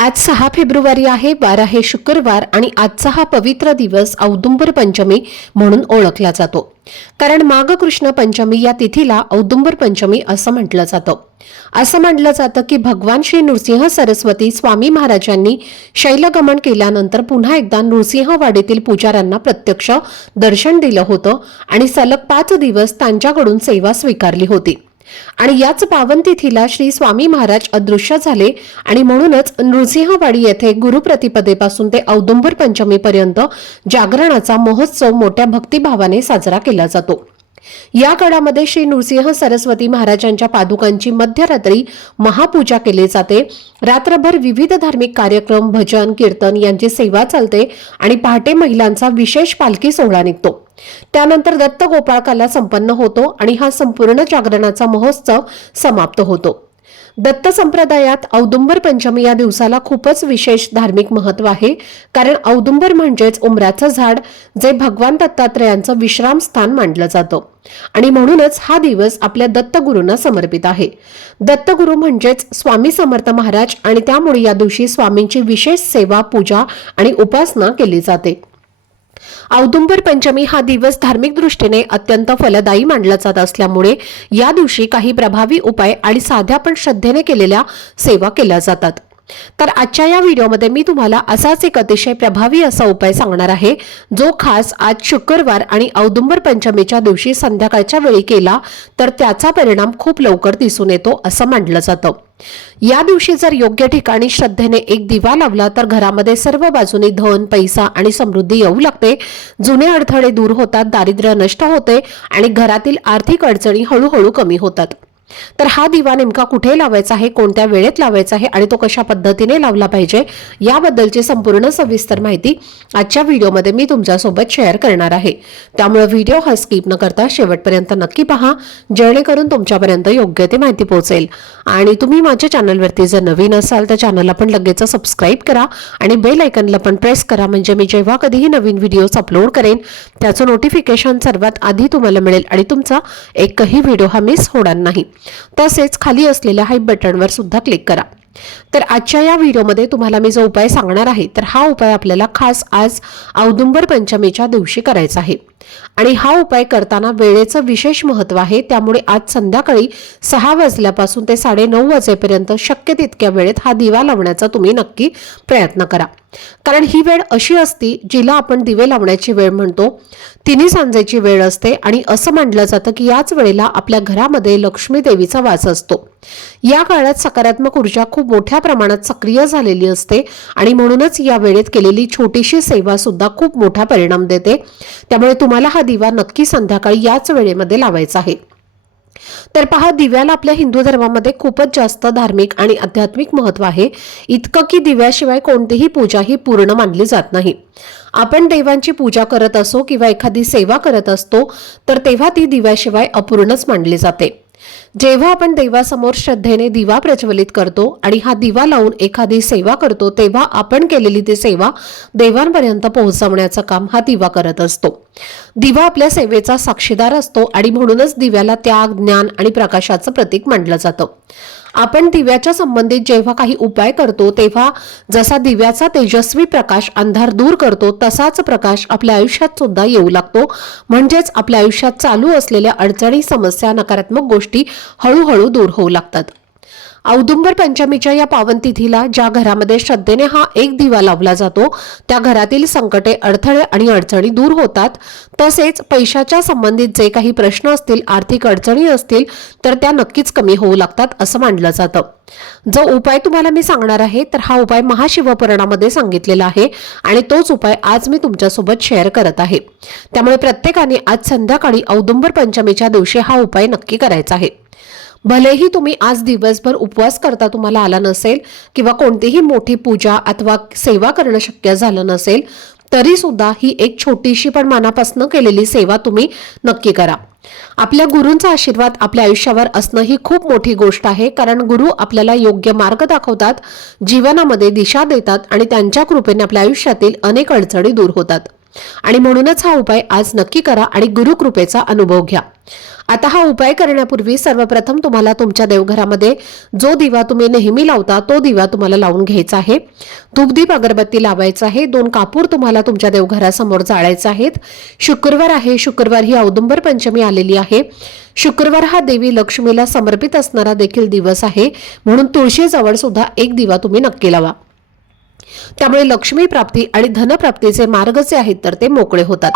आज सहा फेब्रुवारी आहे वार हे शुक्रवार आणि आजचा हा पवित्र दिवस औदुंबर पंचमी म्हणून ओळखला जातो. कारण माघ कृष्ण पंचमी या तिथीला औदुंबर पंचमी असं म्हटलं जातं. असं म्हटलं जातं की भगवान श्री नृसिंह सरस्वती स्वामी महाराजांनी शैलगमन केल्यानंतर पुन्हा एकदा नृसिंहवाडीतील पुजाऱ्यांना प्रत्यक्ष दर्शन दिलं होतं आणि सलग पाच दिवस त्यांच्याकडून सेवा स्वीकारली होती. आणि याच पावन तिथीला श्री स्वामी महाराज अदृश्य झाले आणि म्हणूनच नृसिंहवाडी येथे गुरुप्रतिपदेपासून ते औदुंबर पंचमीपर्यंत जागरणाचा महोत्सव मोठ्या भक्तिभावाने साजरा केला जातो. या काळामध्ये श्री नृसिंह सरस्वती महाराजांच्या पादुकांची मध्यरात्री महापूजा केली जाते. रात्रभर विविध धार्मिक कार्यक्रम भजन कीर्तन यांची सेवा चालते आणि पहाटे महिलांचा विशेष पालखी सोहळा निघतो. त्यानंतर दत्त गोपाळकाला संपन्न होतो आणि हा संपूर्ण जागरणाचा महोत्सव समाप्त होतो. दत्त संप्रदायात औदुंबर पंचमी या दिवसाला खूपच विशेष धार्मिक महत्त्व आहे. कारण औदुंबर म्हणजेच उमराचं झाड जे भगवान दत्तात्रयांचं विश्रामस्थान मानलं जातं. आणि म्हणूनच हा दिवस आपल्या दत्तगुरूंना समर्पित आहे. दत्तगुरू म्हणजेच स्वामी समर्थ महाराज आणि त्यामुळे या दिवशी स्वामींची विशेष सेवा पूजा आणि उपासना केली जाते. औदुंबर पंचमी हा दिवस धार्मिक दृष्टीने अत्यंत फलदायी मानला जात असल्यामुळे या दिवशी काही प्रभावी उपाय आणि साध्या पण श्रद्धेने केलेल्या सेवा केल्या जातात. तर आजच्या या व्हिडिओमध्ये मी तुम्हाला असाच एक अतिशय प्रभावी असा उपाय सांगणार आहे जो खास आज शुक्रवार आणि औदुंबर पंचमीच्या दिवशी संध्याकाळच्या वेळी केला तर त्याचा परिणाम खूप लवकर दिसून येतो असं मानलं जातं. या दिवशी जर योग्य ठिकाणी श्रद्धेने एक दिवा लावला तर घरामध्ये सर्व बाजूनी धन पैसा आणि समृद्धी येऊ लागते. जुने अडथळे दूर होतात दारिद्र्य नष्ट होते आणि घरातील आर्थिक अडचणी हळूहळू कमी होतात. तर हा दिवा नेमका कुठे लावायचा आहे कोणत्या वेळेत लावायचा आहे आणि तो कशा पद्धतीने लावला पाहिजे याबद्दलची संपूर्ण सविस्तर माहिती आजच्या व्हिडिओमध्ये मी तुमच्यासोबत शेअर करणार आहे. त्यामुळे व्हिडिओ हा स्किप न करता शेवटपर्यंत नक्की पहा जेणेकरून तुमच्यापर्यंत योग्य ते माहिती पोहोचेल. आणि तुम्ही माझ्या चॅनलवरती जर नवीन असाल तर चॅनलला पण लगेच सबस्क्राईब करा आणि बेल आयकनला पण प्रेस करा म्हणजे मी जेव्हा कधीही नवीन व्हिडिओज अपलोड करेन त्याचं नोटिफिकेशन सर्वात आधी तुम्हाला मिळेल आणि तुमचा एकही व्हिडिओ हा मिस होणार नाही. तसेच खाली असलेल्या हाईप बटनवर सुद्धा क्लिक करा. तर आजच्या या व्हिडिओमध्ये तुम्हाला मी जो उपाय सांगणार आहे तर हा उपाय आपल्याला खास आज औदुंबर पंचमीच्या दिवशी करायचा आहे. आणि हा उपाय करताना वेळेचं विशेष महत्त्व आहे. त्यामुळे आज संध्याकाळी सहा वाजल्यापासून ते साडे नऊ वाजेपर्यंत शक्य तितक्या वेळेत हा दिवा लावण्याचा तुम्ही नक्की प्रयत्न करा. कारण ही वेळ अशी असती जिला आपण दिवे लावण्याची वेळ म्हणतो तिन्ही सांजेची वेळ असते आणि असं मानलं जातं की याच वेळेला आपल्या घरामध्ये लक्ष्मी देवीचा वास असतो. या काळात सकारात्मक ऊर्जा खूप मोठ्या प्रमाणात सक्रिय झालेली असते आणि म्हणूनच या वेळेत केलेली छोटीशी सेवा सुद्धा खूप मोठा परिणाम देते. त्यामुळे तुम्हाला हा दिवा नक्की संध्याकाळी याच वेळेमध्ये लावायचा आहे. तर पहा दिव्याला आपल्या हिंदू धर्मामध्ये खूपच जास्त धार्मिक आणि आध्यात्मिक महत्त्व आहे. इतकं की दिव्याशिवाय कोणतीही पूजा ही पूर्ण मानली जात नाही. आपण देवांची पूजा करत असो किंवा एखादी सेवा करत असतो तर तेव्हा ती दिव्याशिवाय अपूर्णच मानली जाते. जेव्हा आपण देवासमोर श्रद्धेने दिवा प्रज्वलित करतो आणि हा दिवा लावून एखादी सेवा करतो तेव्हा आपण केलेली ती सेवा देवांपर्यंत पोहोचवण्याचं काम हा दिवा करत असतो. दिवा आपल्या सेवेचा साक्षीदार असतो आणि म्हणूनच दिव्याला त्याग ज्ञान आणि प्रकाशाचं प्रतीक मानलं जातं. आपण दिव्याच्या संबंधित जेव्हा काही उपाय करतो तेव्हा जसा दिव्याचा तेजस्वी प्रकाश अंधार दूर करतो तसाच प्रकाश आपल्या आयुष्यात सुद्धा येऊ लागतो. म्हणजेच आपल्या आयुष्यात चालू असलेल्या अडचणी समस्या नकारात्मक गोष्टी हळूहळू दूर होऊ लागतात. औदुंबर पंचमीच्या या पावन तिथीला ज्या घरामध्ये श्रद्धेने हा एक दिवा लावला जातो त्या घरातील संकटे अडथळे आणि अडचणी दूर होतात. तसेच पैशाच्या संबंधित जे काही प्रश्न असतील आर्थिक अडचणी असतील तर त्या नक्कीच कमी होऊ लागतात असं मानलं जातं. जो उपाय तुम्हाला मी सांगणार आहे तर हा उपाय महाशिवपुराणामध्ये सांगितलेला आहे आणि तोच उपाय आज मी तुमच्यासोबत शेअर करत आहे. त्यामुळे प्रत्येकाने आज संध्याकाळी औदुंबर पंचमीच्या दिवशी हा उपाय नक्की करायचा आहे. भलेही तुम्ही आज दिवसभर उपवास करता तुम्हाला आला नसेल किंवा कोणतीही मोठी पूजा अथवा सेवा करणं शक्य झालं नसेल तरी सुद्धा ही एक छोटीशी पण मनापासून केलेली सेवा तुम्ही नक्की करा. आपल्या गुरूंचा आशीर्वाद आपल्या आयुष्यावर असणं ही खूप मोठी गोष्ट आहे कारण गुरु आपल्याला योग्य मार्ग दाखवतात जीवनामध्ये दिशा देतात आणि त्यांच्या कृपेने आपल्या आयुष्यातील अनेक अडचणी दूर होतात. आणि म्हणूनच हा उपाय आज नक्की करा आणि गुरुकृपेचा अनुभव घ्या. आता हा उपाय करण्यापूर्वी सर्वप्रथम तुम्हाला तुमच्या देवघरामध्ये जो दिवा तुम्ही नेहमी लावता तो दिवा तुम्हाला लावून घ्यायचा आहे. धूपदीप अगरबत्ती लावायचा आहे. दोन कापूर तुम्हाला तुमच्या देवघरासमोर जाळायचे आहेत. शुक्रवार आहे. शुक्रवार ही औदुंबर पंचमी आलेली आहे. शुक्रवार हा देवी लक्ष्मीला समर्पित असणारा देखील दिवस आहे. म्हणून तुळशीजवळ सुद्धा एक दिवा तुम्ही नक्की लावा. त्यामुळे लक्ष्मी प्राप्ती आणि धनप्राप्तीचे मार्ग जे आहेत तर ते मोकळे होतात.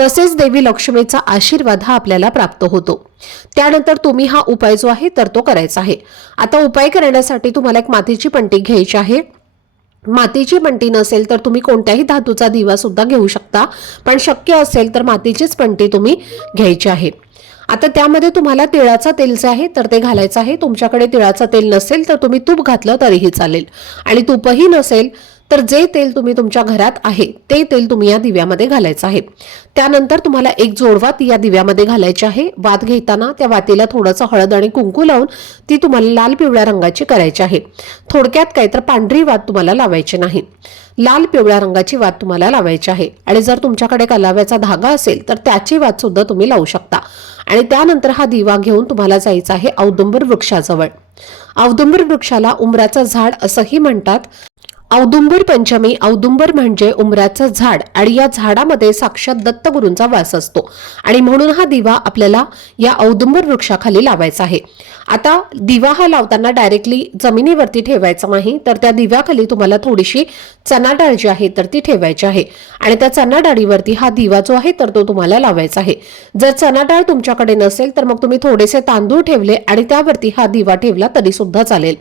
तसेच देवी लक्ष्मीचा आशीर्वाद हा आपल्याला प्राप्त होतो. त्यानंतर तुम्ही हा उपाय जो आहे तर तो करायचा आहे. आता उपाय करण्यासाठी तुम्हाला एक मातीची पंटी घ्यायची आहे. मातीची पंटी नसेल तर तुम्ही कोणत्याही धातूचा दिवा सुद्धा घेऊ शकता. पण शक्य असेल तर मातीचीच पंटी तुम्ही घ्यायची आहे. आता त्यामध्ये तुम्हाला तिळाचा तेल जे आहे तर ते घालायचं आहे. तुमच्याकडे तिळाचं तेल नसेल तर तुम्ही तूप घातलं तरीही चालेल. आणि तूपही नसेल तर जे तेल तुम्ही तुमच्या घरात आहे ते तेल तुम्ही या दिव्यामध्ये घालायचं आहे. त्यानंतर तुम्हाला एक जोडवात या दिव्यामध्ये घालायची आहे. वात घेताना त्या वातीला थोडंसं हळद आणि कुंकू लावून ती तुम्हाला लाल पिवळ्या रंगाची करायची आहे. थोडक्यात काय तर पांढरी वात तुम्हाला लावायची नाही. लाल पिवळ्या रंगाची वात तुम्हाला लावायची आहे. आणि जर तुमच्याकडे कलाव्याचा धागा असेल तर त्याची वात सुद्धा तुम्ही लावू शकता. आणि त्यानंतर हा दिवा घेऊन तुम्हाला जायचा आहे औदुंबर वृक्षाजवळ. औदुंबर वृक्षाला उमराचं झाड असंही म्हणतात. औदुंबर पंचमी औदुंबर म्हणजे उमराचं झाड आणि या झाडामध्ये साक्षात दत्तगुरूंचा वास असतो. आणि म्हणून हा दिवा आपल्याला या औदुंबर वृक्षाखाली लावायचा आहे. आता दिवा हा लावताना डायरेक्टली जमिनीवरती ठेवायचा नाही तर त्या दिव्याखाली तुम्हाला थोडीशी चना डाळ जी आहे तर ती ठेवायची आहे. आणि त्या चना डाळीवरती हा दिवा जो आहे तर तो तुम्हाला लावायचा आहे. जर चना डाळ तुमच्याकडे नसेल तर मग तुम्ही थोडेसे तांदूळ ठेवले आणि त्यावरती हा दिवा ठेवला तरी सुद्धा चालेल.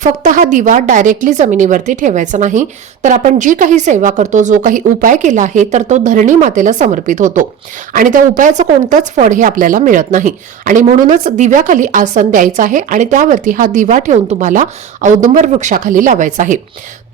फक्त हा दिवा डायरेक्टली जमिनीवरती ठेवायचा नाही. तर आपण जी काही सेवा करतो जो काही उपाय केला आहे तर तो धरणी मातेला समर्पित होतो. आणि त्या उपायाचं कोणतंच फळ हे आपल्याला मिळत नाही. आणि म्हणूनच दिव्याखाली आसन द्यायचं आहे आणि त्यावरती हा दिवा ठेवून तुम्हाला औदुंबर वृक्षाखाली लावायचा आहे.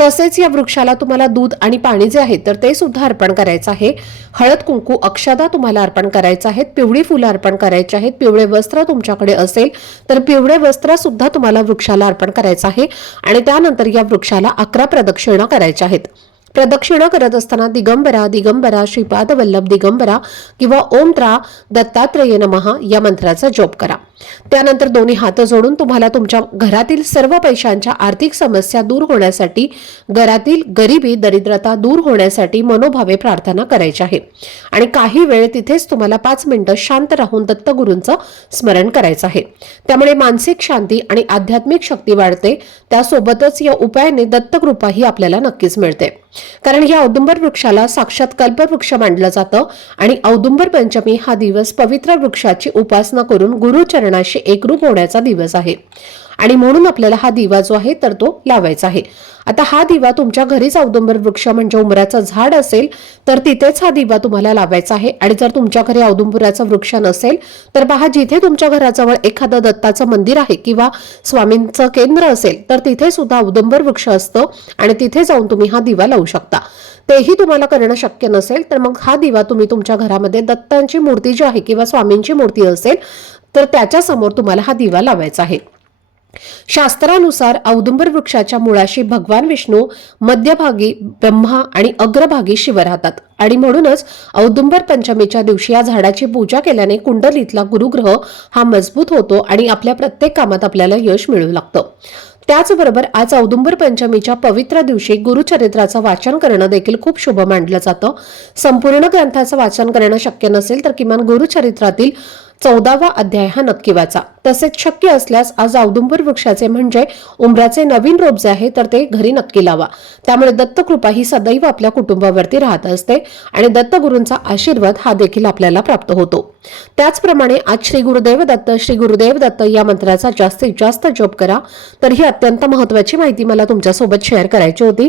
तसेच या वृक्षाला तुम्हाला दूध आणि पाणी जे आहे तर ते सुद्धा अर्पण करायचं आहे. हळद कुंकू अक्षदा तुम्हाला अर्पण करायचं आहेत पिवळी फुलं अर्पण करायची आहेत. पिवळे वस्त्र तुमच्याकडे असेल तर पिवळे वस्त्र सुद्धा तुम्हाला वृक्षाला अर्पण करायचं आहे. आणि त्यानंतर या वृक्षाला अकरा प्रदक्षिणा करायच्या आहेत. प्रदक्षिणा करत असताना दिगंबरा दिगंबरा श्रीपाद वल्लभ दिगंबरा किंवा ओम त्रा दत्तात्रेय नमहा या मंत्राचा जप करा. त्यानंतर दोन्ही हात जोडून तुम्हाला तुमच्या घरातील सर्व पैशांच्या आर्थिक समस्या दूर होण्यासाठी घरातील गरिबी दरिद्रता दूर होण्यासाठी मनोभावे प्रार्थना करायची आहे. आणि काही वेळ तिथेच तुम्हाला पाच मिनिटं शांत राहून दत्तगुरूंचं स्मरण करायचं आहे. त्यामुळे मानसिक शांती आणि आध्यात्मिक शक्ती वाढते. त्यासोबतच या उपायाने दत्तकृपा ही आपल्याला नक्कीच मिळते. कारण या औदुंबर वृक्षाला साक्षात कल्पवृक्ष मानलं जातं आणि औदुंबर पंचमी हा दिवस पवित्र वृक्षाची उपासना करून गुरुचरणाशी एकरूप होण्याचा दिवस आहे. आणि म्हणून आपल्याला हा दिवा जो आहे तर तो लावायचा आहे. आता हा दिवा तुमच्या घरीच औदुंबर वृक्ष म्हणजे उमराचं झाड असेल तर तिथेच हा दिवा तुम्हाला लावायचा आहे. आणि जर तुमच्या घरी औदुंबराचं वृक्ष नसेल तर पहा जिथे तुमच्या घराजवळ एखादं दत्ताचं मंदिर आहे किंवा स्वामींचं केंद्र असेल तर तिथे सुद्धा औदुंबर वृक्ष असतं आणि तिथे जाऊन तुम्ही हा दिवा लावू शकता. तेही तुम्हाला करणं शक्य नसेल तर मग हा दिवा तुम्ही तुमच्या घरामध्ये दत्तांची मूर्ती जी आहे किंवा स्वामींची मूर्ती असेल तर त्याच्यासमोर तुम्हाला हा दिवा लावायचा आहे. शास्त्रानुसार औदुंबर वृक्षाच्या मुळाशी भगवान विष्णू मध्यभागी ब्रह्मा आणि अग्रभागी शिव राहतात. आणि म्हणूनच औदुंबर पंचमीच्या दिवशी या झाडाची पूजा केल्याने कुंडलीतला गुरुग्रह हा मजबूत होतो आणि आपल्या प्रत्येक कामात आपल्याला यश मिळू लागतं. त्याचबरोबर आज औदुंबर पंचमीच्या पवित्र दिवशी गुरुचरित्राचं वाचन करणं देखील खूप शुभ मानलं जातं. संपूर्ण ग्रंथाचं वाचन करणं शक्य नसेल तर किमान गुरुचरित्रातील चौदावा अध्याय हा नक्की वाचा. तसेच शक्य असल्यास आज औदुंबर वृक्षाचे म्हणजे उमराचे नवीन रोप जे आहे तर ते घरी नक्की लावा. त्यामुळे दत्तकृपा ही सदैव आपल्या कुटुंबावरती राहत असते आणि दत्तगुरूंचा आशीर्वाद हा देखील आपल्याला प्राप्त होतो. त्याचप्रमाणे आज श्री गुरुदेव दत्त श्री गुरुदेव दत्त या मंत्राचा जास्तीत जास्त जप करा. तर ही अत्यंत महत्वाची माहिती मला तुमच्यासोबत शेअर करायची होती.